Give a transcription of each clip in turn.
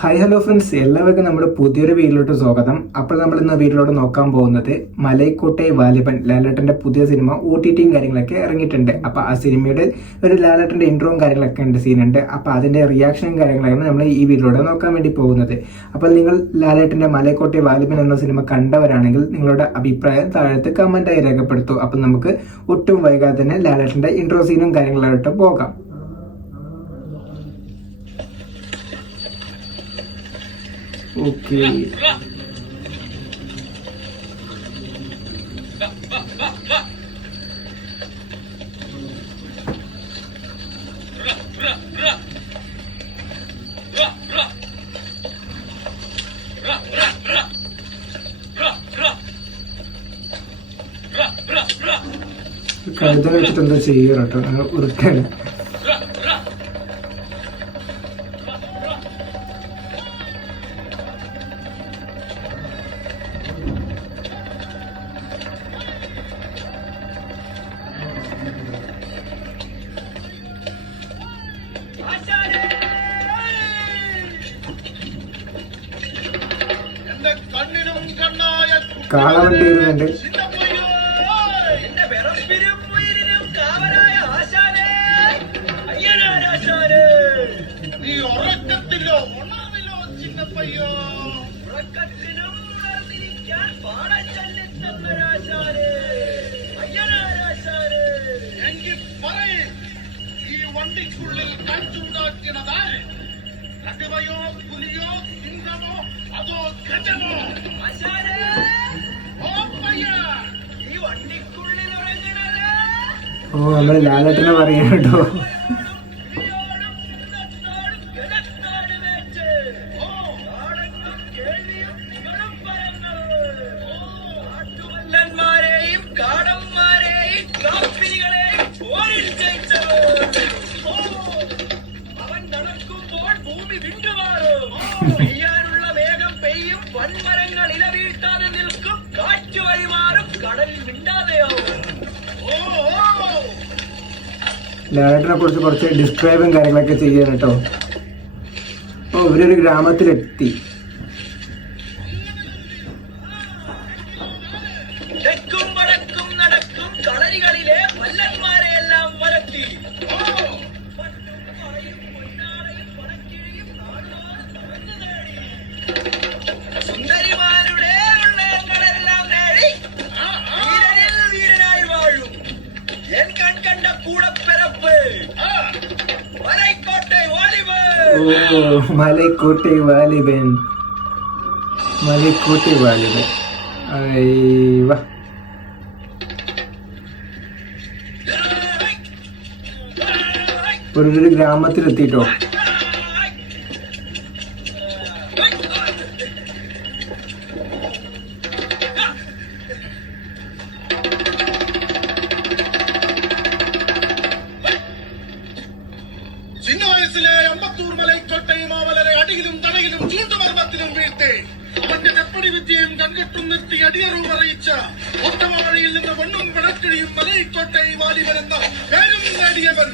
Hi hello friends, എല്ലാവർക്കും നമ്മുടെ പുതിയൊരു വീഡിയോയിലോട്ട് സ്വാഗതം. അപ്പോൾ നമ്മൾ ഇന്ന് വീഡിയോയിലോട്ട് നോക്കാൻ പോകുന്നത് മലൈക്കോട്ടെ വാലിബൻ ലാലേട്ടന്റെ പുതിയ സിനിമ OTTയും കാര്യങ്ങളൊക്കെ ഇറങ്ങിയിട്ടുണ്ട്. അപ്പോൾ ആ സിനിമയുടെ ഒരു ലാലേട്ടന്റെ ഇൻട്രോയും കാര്യങ്ങളൊക്കെ ഉണ്ട്, സീനുണ്ട്. അപ്പോൾ അതിന്റെ റിയാക്ഷനും കാര്യങ്ങളാണ് നമ്മൾ ഈ വീഡിയോയിലൂടെ നോക്കാൻ വേണ്ടി പോകുന്നത്. അപ്പോൾ നിങ്ങൾ ലാലേട്ടന്റെ മലൈക്കോട്ടെ വാലിബൻ എന്ന സിനിമ കണ്ടവരാണെങ്കിൽ നിങ്ങളുടെ അഭിപ്രായം താഴത്ത് കമന്റായി രേഖപ്പെടുത്തൂ. അപ്പോൾ നമുക്ക് ഒട്ടും വൈകാതെ തന്നെ ലാലേട്ടന്റെ ഇൻട്രോ സീനും കാര്യങ്ങളായിട്ട് പോകാം. ഓക്കെ, കഴുത വെച്ചിട്ട് എന്താ ചെയ്യുക കേട്ടോ, ഉരുട്ടാണ്. കാളവണ്ടി വരുന്നുണ്ട്. വണ്ടിക്കുള്ളിൽ കാറ്റുണ്ടാക്കിയതാണ് കടുവയോ പുലിയോ സിംഹമോ അതോ ഗജമോ? ഓ, നമ്മള് ലാലേട്ടനെ പറയാൻ കേട്ടോ. ലാലേട്ടനെ കുറിച്ച് കുറച്ച് ഡിസ്ക്രൈബും കാര്യങ്ങളൊക്കെ ചെയ്യാൻ കേട്ടോ. ഓ, ഇവരൊരു ഗ്രാമത്തിലെത്തി. ഓ, മലൈക്കോട്ടെ വാലിബൻ, മലൈക്കോട്ടെ വാലിബൻ. അയ്യോ, ഒരു ഗ്രാമത്തിലെത്തിട്ടോ. ചിന്ന വയസ്സിലെ അമ്പത്തൂർ മലൈക്കോട്ടെ മാവലരെ അടിയിലും തടയിലും ചൂണ്ടുമർമ്മത്തിലും വീഴ്ത്തി അവന്റെ ചെപ്പടി വിദ്യയും കൺകെട്ടും നിർത്തി അടിയറവും അറിയിച്ച ഒറ്റവാഴയിൽ നിന്ന് വെണ്ണും പിടക്കിഴിയും മലൈക്കോട്ടെ വാലിബൻ എന്ന പേരും നേടിയവൻ.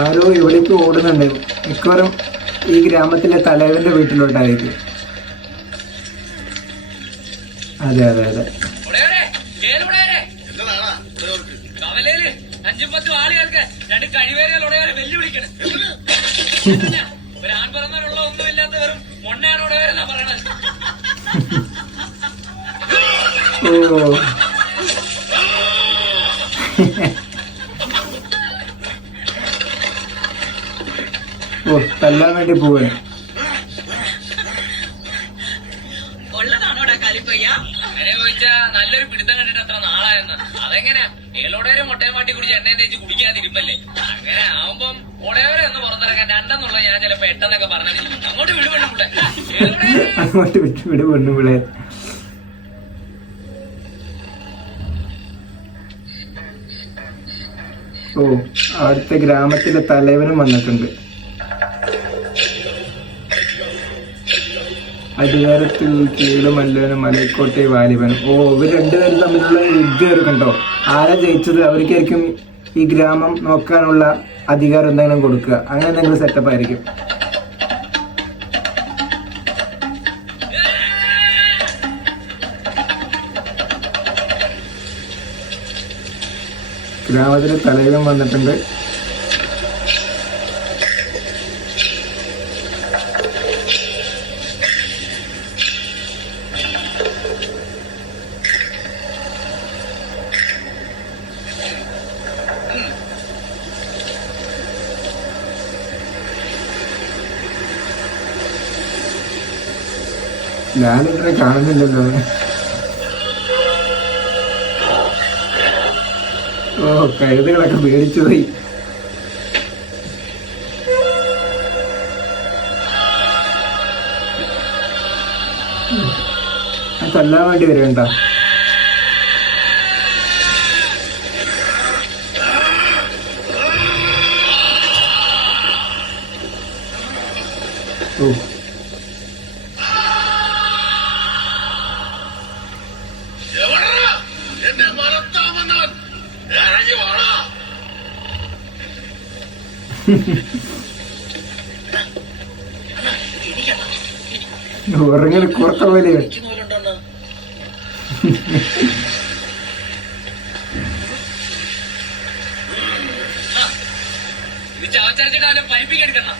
ആരോ ഇവിടേക്ക് ഓടുന്നുണ്ട്. മിക്കവാറും ഈ ഗ്രാമത്തിലെ തലവന്റെ വീട്ടിലോട്ടായിരിക്കും. അതെ അതെ അതെ. ഓ, ഓ, തല്ലാൻ വേണ്ടി പോവാണ്. നല്ലൊരു പിടുത്തം കണ്ടിട്ട് അത്ര നാളായെന്ന്. അതെങ്ങനെ ഏളോടേരെ മുട്ടയും മാട്ടി കുടിച്ച് എണ്ണയും തേച്ച് കുടിക്കാതിരിപ്പല്ലേ? അങ്ങനെ ആവുമ്പം ഒടേവരെ ഒന്ന് പുറത്തിറക്കാൻ രണ്ടെന്നുള്ള ഞാൻ ചിലപ്പോ എട്ടെന്നൊക്കെ പറഞ്ഞിരിക്കും. അങ്ങോട്ട് വിടുപെണ്ണുപിള്ളേ, അങ്ങോട്ട് വിട്ടു പെണ്ണുപിള്ളേ. ഓ, അവിടുത്തെ ഗ്രാമത്തിലെ തലവനും വന്നിട്ടുണ്ട്. അധികാരത്തിൽ കീഴുമല്ലനും മലൈക്കോട്ടെ വാലിബൻ. ഓ, ഇവർ രണ്ടുപേരും തമ്മിലുള്ള യുദ്ധം കണ്ടോ? ആരാ ജയിച്ചത് അവർക്കായിരിക്കും ഈ ഗ്രാമം നോക്കാനുള്ള അധികാരം എന്തെങ്കിലും കൊടുക്കുക. അങ്ങനെ എന്തെങ്കിലും സെറ്റപ്പ് ആയിരിക്കും. ഗ്രാമത്തിലെ തലവൻ വന്നിട്ടുണ്ട്. ഞാനിവിടെ കാണുന്നില്ലല്ലോ. ഓ, കഴുതുകളൊക്കെ പേടിച്ചു പോയി. കൊല്ലാൻ വേണ്ടി വരുന്നുണ്ടോ? ഓ, എവിടെടാ? എന്നെ മറത്താമെന്നാൽ ഇറങ്ങി വാടാ. ഉറങ്ങൽ കുറത്ത പോലെയാണ്. ഇത് ചവച്ചരച്ചിട്ട് അവനെ പൈപ്പിക്കെടുക്കണം.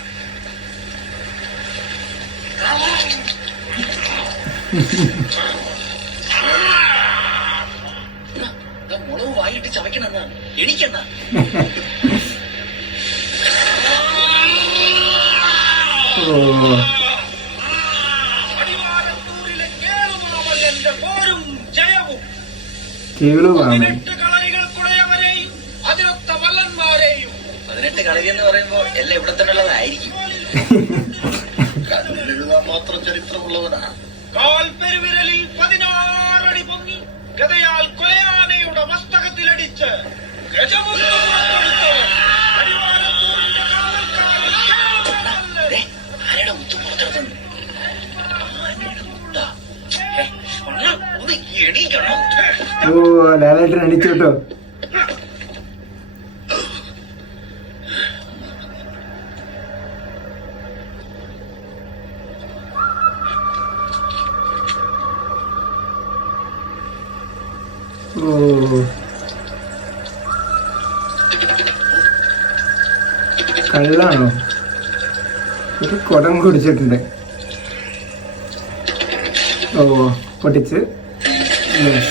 മുളവ് വായിട്ട് ചവയ്ക്കണെന്നാ എണിക്കെന്നാ. ഓ, അടിവാരത്തൂരിലെ കേളുമാമല്ലന്റെ പോരും ജയവും കീഴുമാമൻ. 18 കളരികൾക്കുടയവരെയും അതിനൊത്ത വല്ലന്മാരെയും 18 കളരി എന്ന് പറയുമ്പോ എല്ലാം ഇവിടെ തന്നെ ഉള്ളതായിരിക്കും. എഴുതാൻ മാത്രം ചരിത്രമുള്ളവനാ. കാൽ പെരുവിരലിൽ 16 അടി പൊങ്ങി ഗതയാൽ കൊലയാനയുടെ മസ്തകത്തിലടിച്ച് ഗജമുദ്ര പുറത്തെടുത്തവൻ അടിവാരത്തൂരിന്റെ കാവൽക്കാരൻ കേളുമാമല്ലൻ. ആരുടെ മുത്ത് പുറത്തെടുത്തു? ഒന്ന് എണീക്കണോ? ഓ, ലാലേട്ടൻ അടിച്ചു കേട്ടോ. ഓ, കള്ളാണോ? ഒരു കുടം കുടിച്ചിട്ടുണ്ട്. ഓ, പൊട്ടിച്ച്. Yes.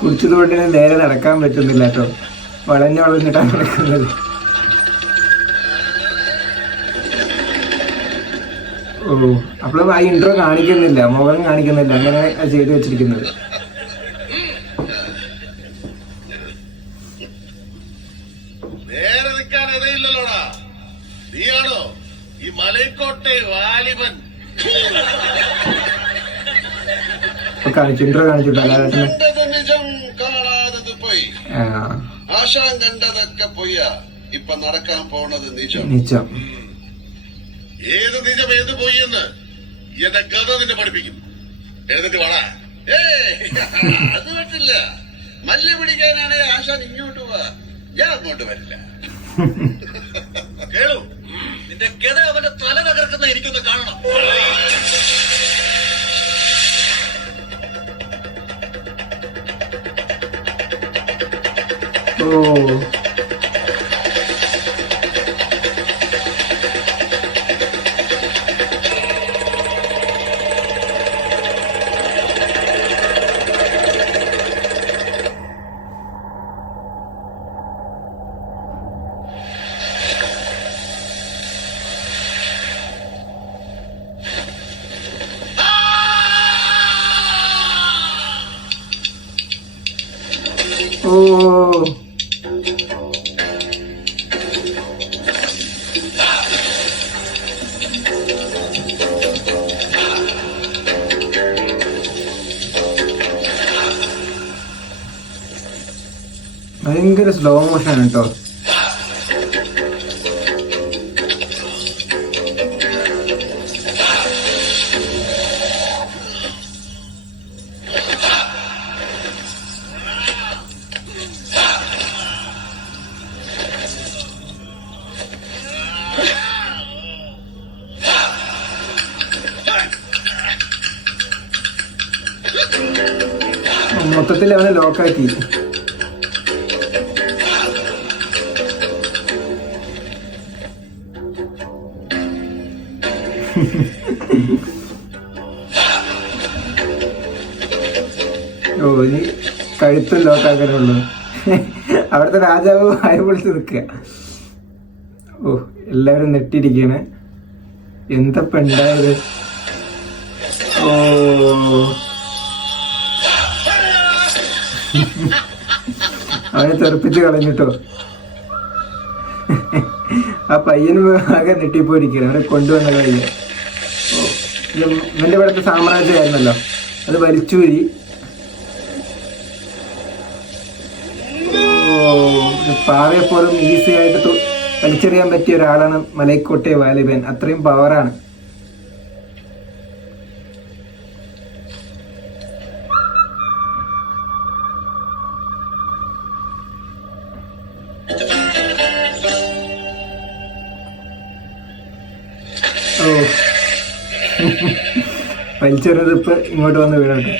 കുടിച്ചതുകൊണ്ട് നേരെ നടക്കാൻ പറ്റുന്നില്ല കേട്ടോ. വളഞ്ഞിട്ടാണ് നടക്കുന്നത്. ഓ, അപ്പോഴും ആ ഇൻട്രോ കാണിക്കുന്നില്ല, മുഖം കാണിക്കുന്നില്ല. അങ്ങനെ ചെയ്തു വെച്ചിരിക്കുന്നത്. നേരെ നിൽക്കാൻ ഇടയില്ലല്ലോടാ. നീയാണോ ഈ മലൈക്കോട്ടെ വാലിബൻ? കാണിച്ചു, ഇൻട്രോ കാണിച്ചു. ലാലേട്ടന് കണ്ടത് നിജം, കാണാതത് പോയി. ആശാൻ കണ്ടതൊക്കെ പൊയ്യ. ഇപ്പൊ നടക്കാൻ പോണത് നിജം. നിജം. ഏത് നിജം ഏത് പൊയ്യെന്ന് എന്റെ കഥ നിന്നെ പഠിപ്പിക്കും. എഴുതിട്ട് വാടാ. അത് പറ്റില്ല. മല്ല് പിടിക്കാനാണ് ആശാൻ ഇങ്ങോട്ട് പോവാ, ഞാൻ അങ്ങോട്ട് വരില്ല. കേളു, നിന്റെ ഗത അവന്റെ തല തകർക്കുന്ന എനിക്കൊന്ന് കാണണം. ഓ, ഓ, ഭയങ്കര സ്ലോ മോഷൻ ആണ് കേട്ടോ. മൊത്തത്തിൽ അവനെ ലോക്കാക്കി. ഓ ഇനി കഴുത്തും ലോക്കാക്കാനുള്ളൂ. അവിടുത്തെ രാജാവ് വായ പൊളിച്ച് നിൽക്കുക. ഓ എല്ലാവരും നെട്ടിരിക്കാണ്. എന്തപ്പ ഉണ്ടായത്? ഓ അവനെ തെറിപ്പിച്ച് കളഞ്ഞിട്ടോ. ആ പയ്യന് ആകെ നെട്ടിപ്പോയിരിക്കണം. അവനെ കൊണ്ടുവന്ന പയ്യൻ. ഇവന്റെ ഇവിടുത്തെ സാമ്രാജ്യമായിരുന്നല്ലോ, അത് വലിച്ചൂരി. പാവയെ പോലും ഈസി ആയിട്ട് വലിച്ചെറിയാൻ പറ്റിയ ഒരാളാണ് മലൈക്കോട്ടെ വാലിബൻ. അത്രയും പവറാണ്. ഓ വലിച്ചെറിയത് ഇപ്പൊ ഇങ്ങോട്ട് വന്ന് വീഴട്ടെ.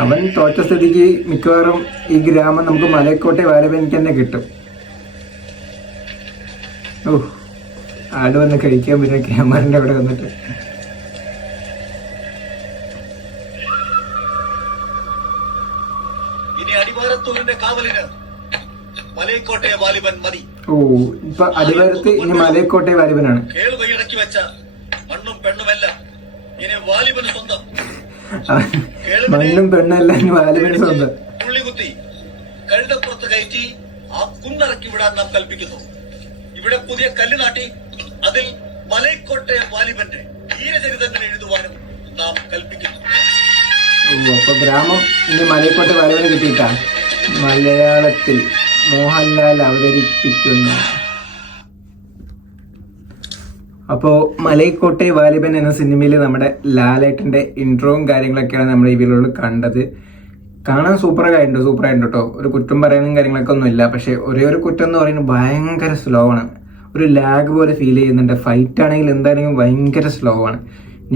അവൻ തോറ്റ സ്ഥിതിക്ക് മിക്കവാറും ഈ ഗ്രാമം നമുക്ക് മലൈക്കോട്ടെ വാലിബനിക്ക് തന്നെ കിട്ടും. ഓ ആട് വന്ന് കഴിക്കാൻ പിന്നെ ക്യാമറന്റെ അവിടെ വന്നിട്ട്. ഇനി അടിവാരത്തൂരിന്റെ കാവലിന് മലൈക്കോട്ടെ വാലിബൻ മതി. ഓ ഇപ്പൊ അടിവാരത്ത് ഇനി മലൈക്കോട്ടെ വാലിബനാണ്. കേളു കൈയടക്കി വെച്ച മണ്ണും പെണ്ണുമെല്ലാം ഇനി വാലിബന് സ്വന്തം. മണ്ണും പെണ്ണല്ല ഇനി വാലിബന് സ്വന്തം. പുള്ളികുത്തി കഴുതപ്പുറത്ത് കയറ്റി ആ കുന്നിറക്കി വിടാൻ നാം കൽപ്പിക്കുന്നു. ഇവിടെ പുതിയ കല്ല് നാട്ടി അതിൽ മലൈക്കോട്ടെ വാലിബന്റെ ധീരചരിതങ്ങൾ എഴുതുവാനും നാം കൽപ്പിക്കുന്നു. ഓ അപ്പൊ ഗ്രാമം ഇനി മലൈക്കോട്ടെ വാലിബന് കിട്ടിയിട്ടാ മലയാളത്തിൽ മോഹൻലാൽ അവതരിപ്പിക്കുന്നു. അപ്പോൾ മലൈക്കോട്ടെ വാലിബൻ എന്ന സിനിമയിൽ നമ്മുടെ ലാലേട്ടൻ്റെ ഇൻട്രോയും കാര്യങ്ങളൊക്കെയാണ് നമ്മൾ ഈ വീഡിയോയിൽ കണ്ടത്. കാണാൻ സൂപ്പറായിട്ടുണ്ട് കേട്ടോ. ഒരു കുറ്റം പറയാനും കാര്യങ്ങളൊക്കെ ഒന്നുമില്ല. പക്ഷേ ഒരേ ഒരു കുറ്റം എന്ന് പറയുന്നത് ഭയങ്കര സ്ലോ ആണ്. ഒരു ലാഗ് പോലെ ഫീൽ ചെയ്യുന്നുണ്ട്. ഫൈറ്റ് ആണെങ്കിൽ എന്തായാലും ഭയങ്കര സ്ലോ ആണ്.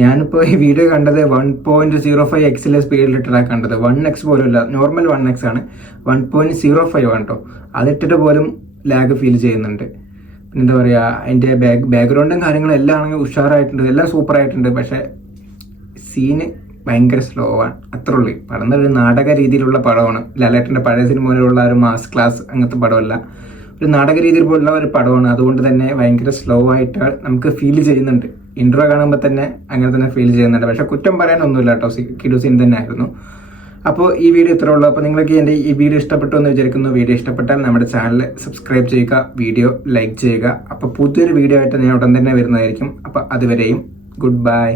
ഞാനിപ്പോൾ ഈ വീഡിയോ കണ്ടത് 1.05 എക്സിലെ സ്പീഡിലിട്ടാണ് കണ്ടത്. 1x പോലും ഇല്ല, നോർമൽ 1x ആണ്. 1.05 ആണ് കേട്ടോ. അതിട്ടിട്ട് പോലും ലാഗ് ഫീൽ ചെയ്യുന്നുണ്ട്. പിന്നെ എന്താ പറയുക, അതിൻ്റെ ബാക്ക്ഗ്രൗണ്ടും കാര്യങ്ങളും എല്ലാം ആണെങ്കിൽ ഉഷാറായിട്ടുണ്ട്, എല്ലാം സൂപ്പറായിട്ടുണ്ട്. പക്ഷേ സീന് ഭയങ്കര സ്ലോ ആണ്, അത്ര ഉള്ളു. പടം ഒരു നാടക രീതിയിലുള്ള പടമാണ്. ലാലേട്ടൻ്റെ പഴയ സിനിമയിലുള്ള ഒരു മാസ് ക്ലാസ് അങ്ങനത്തെ പടമല്ല, ഒരു നാടക രീതിയിൽ പോലുള്ള ഒരു പടമാണ്. അതുകൊണ്ട് തന്നെ ഭയങ്കര സ്ലോ ആയിട്ട് നമുക്ക് ഫീൽ ചെയ്യുന്നുണ്ട്. ഇൻട്രോ കാണുമ്പോൾ തന്നെ അങ്ങനെ തന്നെ ഫീൽ ചെയ്യുന്നുണ്ട്. പക്ഷെ കുറ്റം പറയാനൊന്നുമില്ല കേട്ടോ, കിടു സീൻ തന്നെ ആയിരുന്നു. അപ്പോൾ ഈ വീഡിയോ ഇത്രേ ഉള്ളൂ. അപ്പോൾ നിങ്ങൾക്ക് എൻ്റെ ഈ വീഡിയോ ഇഷ്ടപ്പെട്ടു എന്ന് വിചാരിക്കുന്നു. വീഡിയോ ഇഷ്ടപ്പെട്ടാൽ നമ്മുടെ ചാനൽ സബ്സ്ക്രൈബ് ചെയ്യുക, വീഡിയോ ലൈക്ക് ചെയ്യുക. അപ്പോൾ പുതിയൊരു വീഡിയോ ആയിട്ട് ഞാൻ ഉടൻ തന്നെ വരുന്നതായിരിക്കും. അപ്പോൾ അതുവരെയും ഗുഡ് ബൈ.